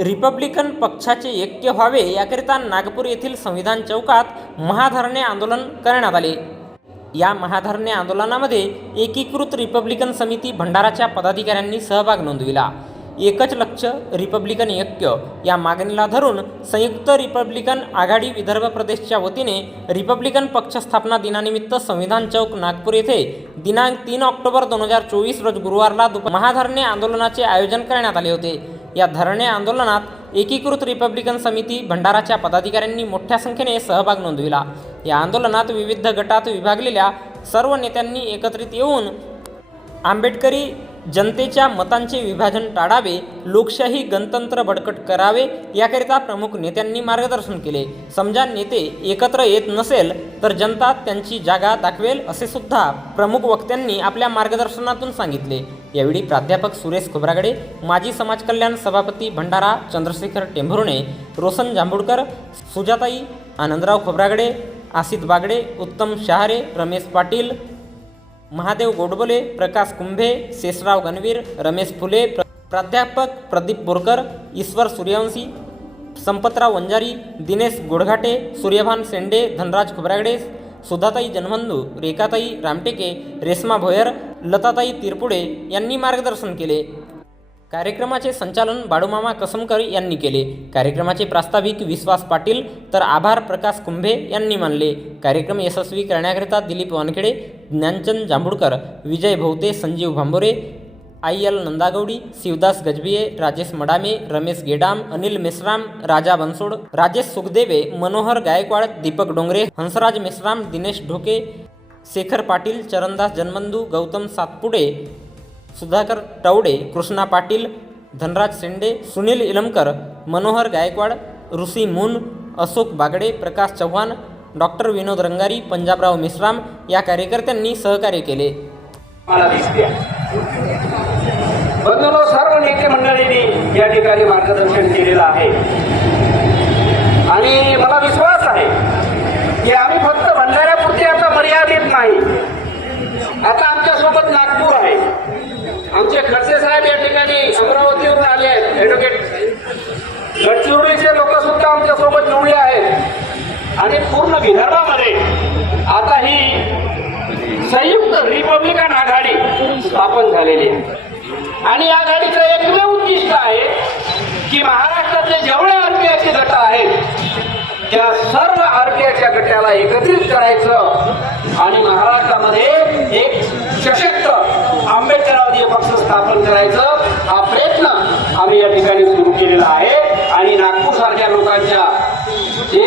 Republican पक्षाचे ऐक्य व्हावे याकरिता नागपूर येथील संविधान चौकात महाधरणे आंदोलन करण्यात आले. या महाधरणे आंदोलनामध्ये एकीकृत रिपब्लिकन समिती भंडाराच्या पदाधिकाऱ्यांनी सहभाग नोंदविला. एकच लक्ष रिपब्लिकन ऐक्य. या मागणीला धरून संयुक्त रिपब्लिकन आघाडी विदर्भ प्रदेशच्या वतीने रिपब्लिकन पक्ष स्थापना दिनानिमित्त संविधान चौक नागपूर येथे दिनांक तीन ऑक्टोबर दोन हजार चोवीस रोज गुरुवारला महाधरणे आंदोलनाचे आयोजन करण्यात आले होते. या धरणे आंदोलनात एकीकृत रिपब्लिकन समिती भंडाराच्या पदाधिकाऱ्यांनी मोठ्या संख्येने सहभाग नोंदविला. या आंदोलनात विविध गटात विभागलेल्या सर्व नेत्यांनी एकत्रित येऊन आंबेडकरी जनतेच्या मतांचे विभाजन टाळावे लोकशाही गणतंत्र बळकट करावे याकरिता प्रमुख नेत्यांनी मार्गदर्शन केले. समजा नेते एकत्र येत नसेल तर जनता त्यांची जागा दाखवेल असे सुद्धा प्रमुख वक्त्यांनी आपल्या मार्गदर्शनातून सांगितले. यावेळी प्राध्यापक सुरेश खोब्रागडे, माजी समाज कल्याण सभापती भंडारा चंद्रशेखर टेंभुर्णे, रोशन जांभुडकर, सुजाताई आनंदराव खोब्रागडे, आसित बागडे, उत्तम शहारे, रमेश पाटील, महादेव गोडबोले, प्रकाश कुंभे, शेषराव गणवीर, रमेश फुले, प्र, प्राध्यापक प्रदीप बोरकर, ईश्वर सूर्यवंशी, संपतराव वंजारी, दिनेश गोडघाटे, सूर्यभान शेंडे, धनराज खोबरागडे, सुधाताई जनबंधू, रेखाताई रामटेके, रेश्मा भोयर लताताई तिरपुडे यांनी मार्गदर्शन केले. कार्यक्रमाचे संचालन बाळूमामा कसमकर यांनी केले. कार्यक्रमाचे प्रास्ताविक विश्वास पाटील तर आभार प्रकाश कुंभे यांनी मानले. कार्यक्रम यशस्वी करण्याकरिता Dilip Wankhede Gyanchand Jambhudkar Vijay Bhowte Sanjeev Bhambore I L Nandagaudi Shivdas Gajbhiye Rajesh Madame Ramesh Gedam Anil Meshram Raja Bansod Rajesh Sukhdeve Manohar Gaikwad Deepak Dongre Hansraj Meshram Dinesh Dhoke Shekhar Patil Charandas Janmandu Gautam Satpude Sudhakar Tawade Krishna Patil Dhanraj Shende Sunil Ilamkar Manohar Gaikwad Rishi Moon Ashok Bagde Prakash Chavan doctor Vinod Rangari Panjabrao Mishram या कार्यकर्त्यांनी सहकार्य केले. सर्व नेते मंडळींनी या ठिकाणी मार्गदर्शन केलेलं आहे. आणि मला विश्वास आहे की आम्ही फक्त भंडाऱ्यापुरते आता मर्यादित नाही. आता आमच्यासोबत नागपूर आहे. आमचे खडसे साहेब या ठिकाणी अमरावतीवरून आले आहेत ॲडव्होकेट गडचिरोलीचे लोक सुद्धा आमच्यासोबत जोडले आहेत. आणि पूर्ण विदर्भामध्ये आता ही संयुक्त रिपब्लिकन आघाडी स्थापन झालेली आहे. आणि या आघाडीचं एकमेव उद्दिष्ट आहे की महाराष्ट्रातले जेवढे आरपीआयचे गट आहेत त्या सर्व आरपीआयच्या गटाला एकत्रित करायचं आणि महाराष्ट्रामध्ये एक सशक्त आंबेडकरवादी पक्ष स्थापन करायचं हा प्रयत्न आम्ही या ठिकाणी सुरू केलेला आहे. आणि नागपूर सारख्या लोकांच्या जे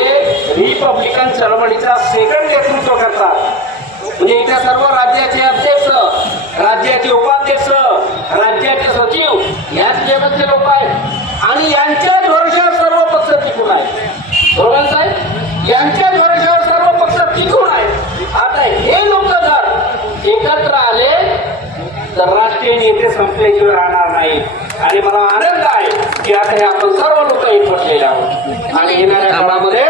रिपब्लिकन चळवळीचा सेकंड नेतृत्व करतात म्हणजे इथे सर्व राज्याचे अध्यक्ष राज्याचे उपाध्यक्ष राज्याचे सचिव याच लेवलचे लोक आहेत. आणि यांच्याच भरोशावर सर्व पक्ष टिकून आहेत. बरोबर साहेब यांच्याच भरोशावर सर्व पक्ष टिकून आहेत आता हे लोक जर एकत्र आले तर राष्ट्रीय नेते संपल्याशिवाय राहणार नाही. आणि मला आनंद आहे की आता हे आपण सर्व लोक एकवटलेले आहोत. आणि येणाऱ्या काळामध्ये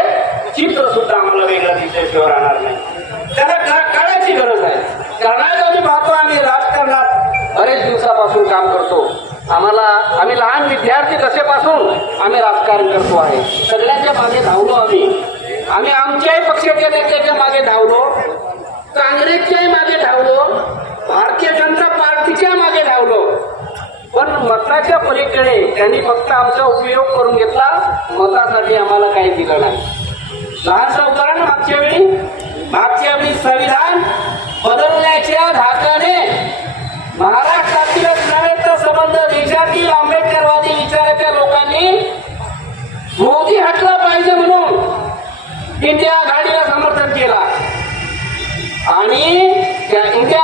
चित्र सुद्धा आम्हाला वेगळं दिसल्याशिवाय राहणार नाही. त्याला का- काळाची गरज आहे? कारण आम्ही पाहतो आम्ही राजकारणात बरेच दिवसापासून काम करतो. आम्हाला आम्ही लहान विद्यार्थी कसेपासून आम्ही राजकारण करतो आहे? सगळ्यांच्या मागे धावलो आम्ही. आम्ही आमच्याही पक्षाच्या नेत्याच्या मागे धावलो. काँग्रेसच्याही मागे धावलो. भारतीय जनता पार्टीच्या पण पलीकडे त्यांनी फक्त आमचा उपयोग करून घेतला मतासाठी आम्हाला काही दिलं नाही. लहानसं उदाहरण मागच्या वेळी मागच्या वेळी संविधान बदलण्याच्या धाकाने महाराष्ट्रातीलच नव्हे तर संबंध देशातील आंबेडकरवादी विचाराच्या लोकांनी मोदी हटला पाहिजे म्हणून इंडिया आघाडीला समर्थन केला. आणि त्या इंडिया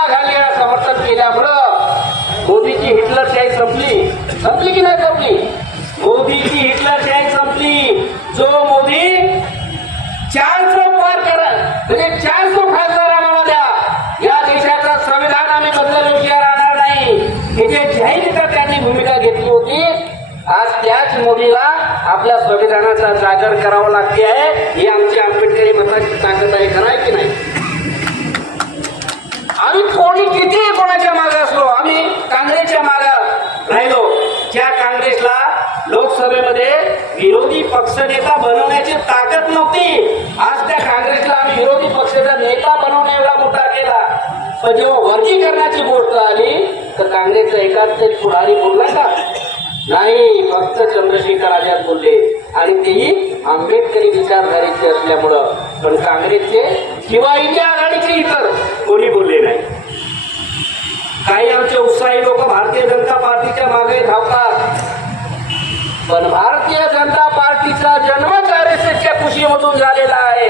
मोदीची हिटलरशाही संपली. संपली की नाही संपली? मोदीची हिटलरशाही संपली. जो मोदी चारशे पार करा म्हणजे चारशे खासदार आम्हाला द्या. या देशाचं संविधान आम्ही बदलल्याशिवाय राहणार नाही. हे जे जाहीर त्यांनी भूमिका घेतली होती आज त्याच मोदीला आपल्या संविधानाचा जागर करावा लागते आहे. ही आमची आणि तेही आंबेडकरी विचारधारेचे असल्यामुळं. पण काँग्रेसचे किंवा इंडिया आघाडीचे इतर कोणी बोलले नाही. काही आमचे उत्साही लोक भारतीय जनता पार्टीच्या मागे धावतात. पण भारतीय जनता पार्टीचा जन्मच आर एस एसच्या कुशीमधून झालेला आहे.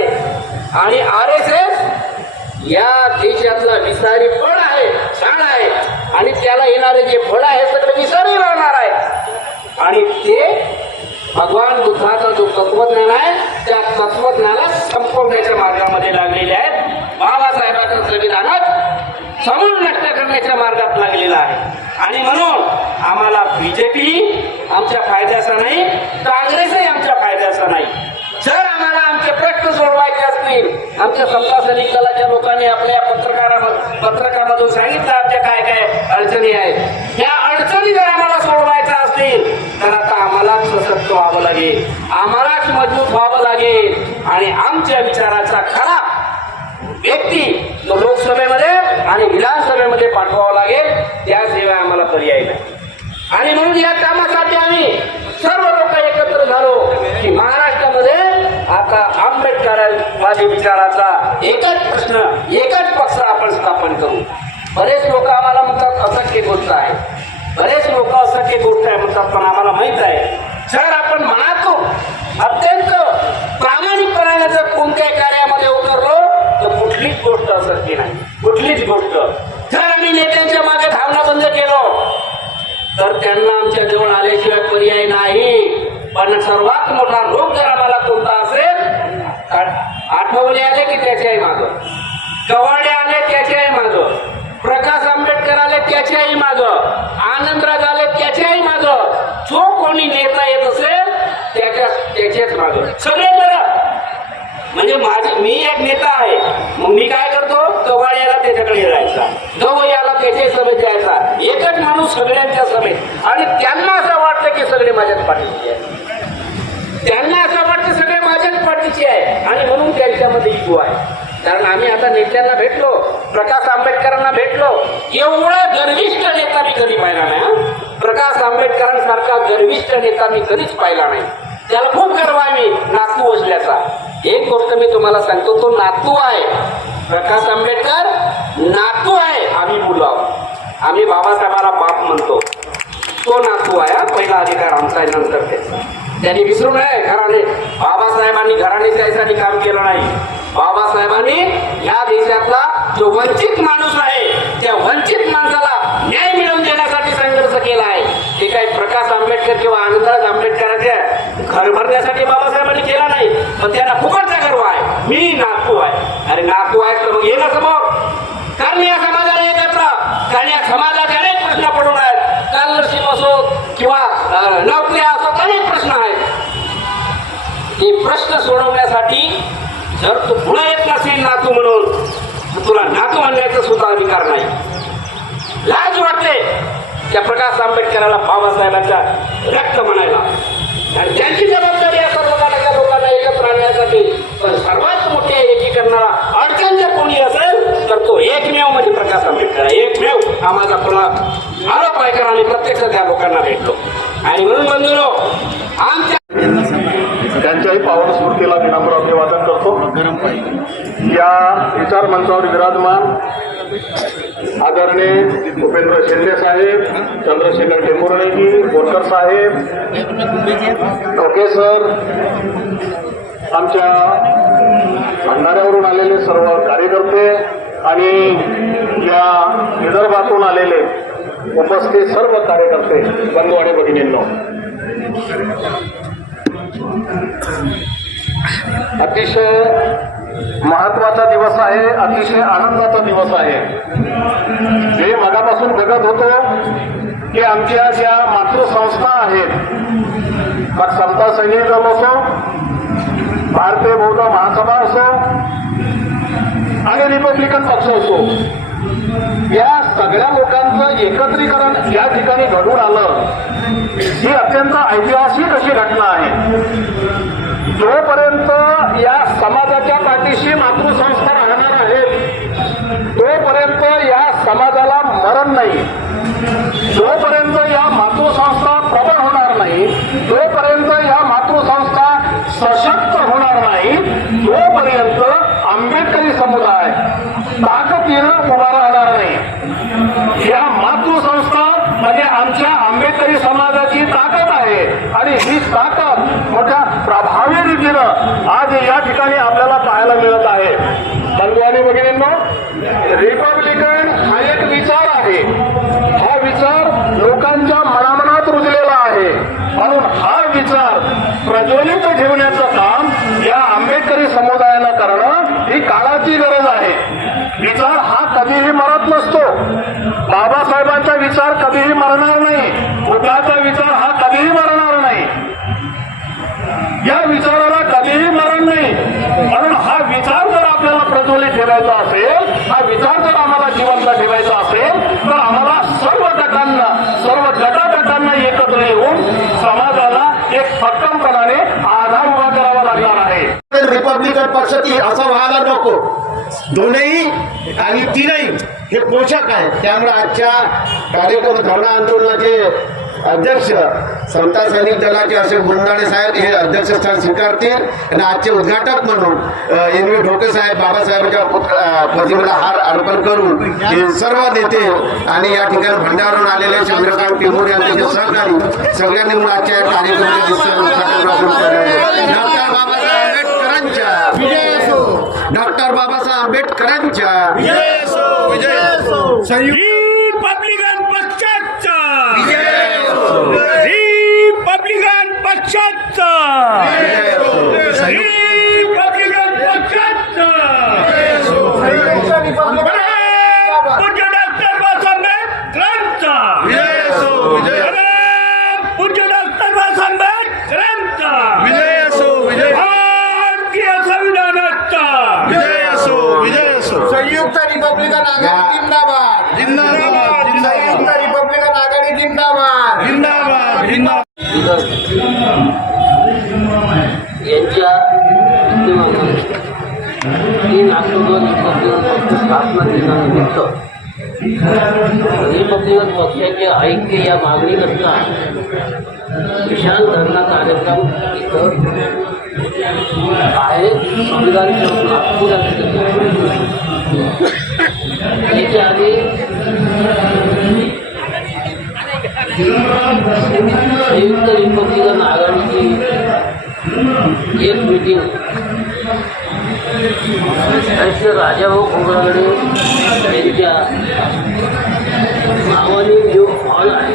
आणि आर एस एस या देशातला विसारी फळ आहे छान आहे. आणि त्याला येणारे जे फळ आहे सगळं विसारी राहणार आहे आणि ते भगवान बुद्धाचा जो तत्वज्ञान आहे त्या तत्वज्ञानाला संपवण्याच्या मार्गामध्ये लागलेले आहेत बाबासाहेबांच्या संविधानात समूळ नष्ट करण्याच्या मार्गात लागलेला आहे आणि म्हणून आम्हाला बीजेपी आमच्या फायद्याचा नाही काँग्रेसही आमच्या फायद्याचा नाही. जर आम्हाला आमचे प्रश्न सोडवायचे असतील आमच्या सत्ता सैनिक दलाच्या लोकांनी आपल्या पत्रकारा पत्रकामधून सांगितलं आमच्या काय काय अडचणी आहेत. या अडचणी जर आम्हाला सोडवायच्या असतील तर आता आम्हालाच सशक्त व्हावं लागेल. आम्हालाच मजबूत व्हावं लागेल. आणि आमच्या विचाराचा खरा व्यक्ती लोकसभेमध्ये आणि विधानसभेमध्ये पाठवावा लागेल. त्याशिवाय आम्हाला पर्याय नाही. आणि म्हणून या कामासाठी आम्ही सर्व लोक एकत्र झालो की महाराष्ट्रामध्ये आता आंबेडकरवादी विचाराचा एकच प्रश्न एकच पक्ष आपण स्थापन करू. बरेच आ- आले की त्याच्याही माग? कवाडे आले त्याच्याही माग. प्रकाश आंबेडकर आले त्याच्याही माग. आनंदराज आले त्याच्याही माग. जो कोणी नेता येत असेल त्याच्या त्याच्याच माग. सगळे बरं. म्हणजे माझे मी एक नेता आहे. मग मी काय करतो? कवाड्याला त्याच्याकडे जायचा गवयाला त्याच्या सभेत जायचा. एकच माणूस सगळ्यांच्या सभेत. आणि त्यांना असं वाटतं की सगळे माझ्याच पाठीशी त्यांना असं वाटतं सगळे माझ्याच पाठीचे आहे आणि म्हणून त्यांच्यामध्ये इगो आहे. कारण आम्ही आता नेत्यांना भेटलो प्रकाश आंबेडकरांना भेटलो. एवढा गर्विष्ठ नेता मी कधी पाहिला नाही प्रकाश आंबेडकरांसारखा गर्विष्ठ नेता मी कधीच पाहिला नाही. त्याला खूप गर्व आहे मी नातू असल्याचा. एक गोष्ट मी तुम्हाला सांगतो तो नातू आहे. प्रकाश आंबेडकर नातू आहे आम्ही मुलं आम्ही बाबासाहेबाला बाप म्हणतो. तो नातू आहे हा, पहिला अधिकार आमचा आहे नंतर त्याचा त्यांनी विसरू नये घराने. बाबासाहेबांनी घराणेशाहीसाठी काम केलं नाही. बाबासाहेबांनी या देशातला जो वंचित माणूस आहे त्या वंचित माणसाला न्याय मिळवून देण्यासाठी संघर्ष केला आहे. ते काही प्रकाश आंबेडकर किंवा आनंदराज आंबेडकरांच्या घर भरण्यासाठी बाबासाहेबांनी केला नाही पण त्यांना फुकटचा गर्व आहे. मी नागपूर आहे. अरे नागपूर आहे तर मग ये ना समोर. कारण या समाज एकत्र कारण या समाजात अनेक प्रश्न पडून आहेत स्कॉलरशिप असो किंवा अं, नोकऱ्या असो अनेक प्रश्न आहेत हे प्रश्न सोडवण्यासाठी जर तू पुढे येत नसेल नातू म्हणून तुला नातू म्हणण्याचा सुद्धा अधिकार नाही. लाज वाटते त्या प्रकाश आंबेडकराला बाबासाहेबांच्या रक्त म्हणायला. आणि त्यांची जबाबदारी या सर्व घटकाच्या लोकांना एकत्र आणण्यासाठी मंचावर विराजमान आदरणीय भूपेंद्र शिंदे साहेब चंद्रशेखर टेंभुर्णेजी बोरकर साहेब ओके सर आमच्या भंडाऱ्यावरून आलेले सर्व कार्यकर्ते आणि या विदर्भातून आलेले उपस्थित सर्व कार्यकर्ते बंधू आणि भगिनींनो. अतिशय महत्त्वाचा दिवस आहे अतिशय आनंदाचा दिवस आहे. हे मगापासून बघत होतो की आमच्या ज्या मातृसंस्था आहेत मग समता सैनिक दल असो भारतीय बौद्ध महासभा असो आणि रिपब्लिकन पक्ष असो या सगळ्या लोकांचं एकत्रीकरण या ठिकाणी घडून आलं ही अत्यंत ऐतिहासिक अशी घटना आहे. जोपर्यंत या समाजाच्या पाठीशी मातृसंस्था राहणार आहेत तोपर्यंत या समाजाला मरण नाही. जोपर्यंत या मातृसंस्था प्रबळ होणार नाही जोपर्यंत या मातृसंस्था सशक्त होणार नाही तोपर्यंत आंबेडकरी समुदाय ताकदीनं उभा राहणार नाही. या मातृसंस्था म्हणजे आमच्या आंबेडकरी समाजाची ताकद आहे आणि ही ताकद प्रभावी आज या ठिकाणी आपल्याला पाहायला मिळत आहे. बंधू भगिनींना रिपब्लिकन हा एक विचार आहे. हा विचार लोकांच्या मनामनात रुजलेला आहे. म्हणून हा विचार प्रज्वलित ठेवण्या काम या आंबेडकरी समुदायानं करणं ही काळाची गरज आहे विचार हा कधीही मरत नसतो बाबासाहेबांचा विचार कधीही मरणार नाही बुद्धाचा विचार हा कधीही मरणार नाही या विचाराला कधीही मरण नाही म्हणून हा विचार जर आपल्याला प्रज्वलित ठेवायचा असेल हा विचार जर आम्हाला जिवंत ठेवायचा असेल तर आम्हाला सर्व गटांना सर्व गटागटांना एकत्र येऊन समाजाला एक भक्कमपणाने आधार उभा करावा लागणार आहे रिपब्लिकन पक्ष ती असं व्हायला नको दोनही आणि तीनही हे पोषक आहे त्यामुळे आजच्या कार्यक्रम धरणा आंदोलनाचे अध्यक्ष समता सैनिक दलाचे अशोक गुंडाळे साहेब हे अध्यक्षस्थान स्वीकारतील. आणि आजचे उद्घाटक म्हणून एन व्ही ढोके साहेब बाबासाहेबांच्या प्रतिमेला हार अर्पण करून हे सर्व नेते आणि या ठिकाणी भंडारून आलेले चंद्रकांत टिमोर यांचे सहकारी सगळ्यांनी मिळून आजच्या या कार्यक्रमाचे उद्घाटन डॉक्टर बाबासाहेब आंबेडकरांच्या डॉक्टर बाबासाहेब आंबेडकरांच्या. विजय पक्षाची ऐक्य या मागणीकरता विशाल धरणा कार्यक्रम इथं आहे संविधान चौक याच्या आधी संयुक्त रिपब्लिकन आघाडीची एक मीटिंग राजाभाऊ खोबरागडे यांच्या नावाने जो हॉल आहे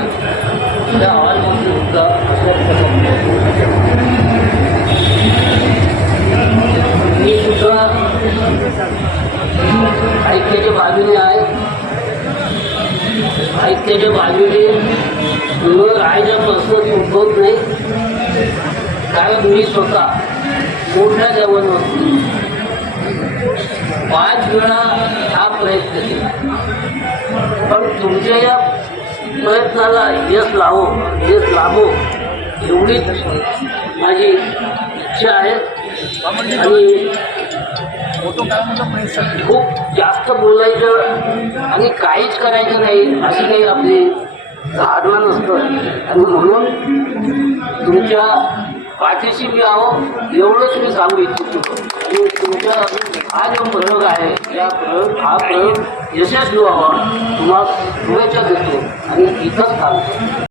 त्या हॉलमध्ये सुद्धा मी सुद्धा ऐक्याच्या बाजूने आहे. ऐक्याच्या बाजूने न राहायचा प्रश्न उद्भवत नाही. कारण मी स्वतः मोठ्या जवानावरती पाच वेळा हा प्रयत्न केला. पण तुमच्या या प्रयत्नाला यश लावो यश लाभो एवढीच माझी इच्छा आहे. आणि खूप जास्त बोलायचं आणि काहीच करायचं नाही अशी काही आपली धारणा नसतं. आणि म्हणून तुमच्या पाठीशी मी आहो एवढंच मी सांगू इच्छितो. आणि तुमच्या हा जो प्रयोग आहे या प्रयोग हा प्रयोग यशस्वी व्हावा तुम्हाला शुभेच्छा देतो आणि इथंच थांबतो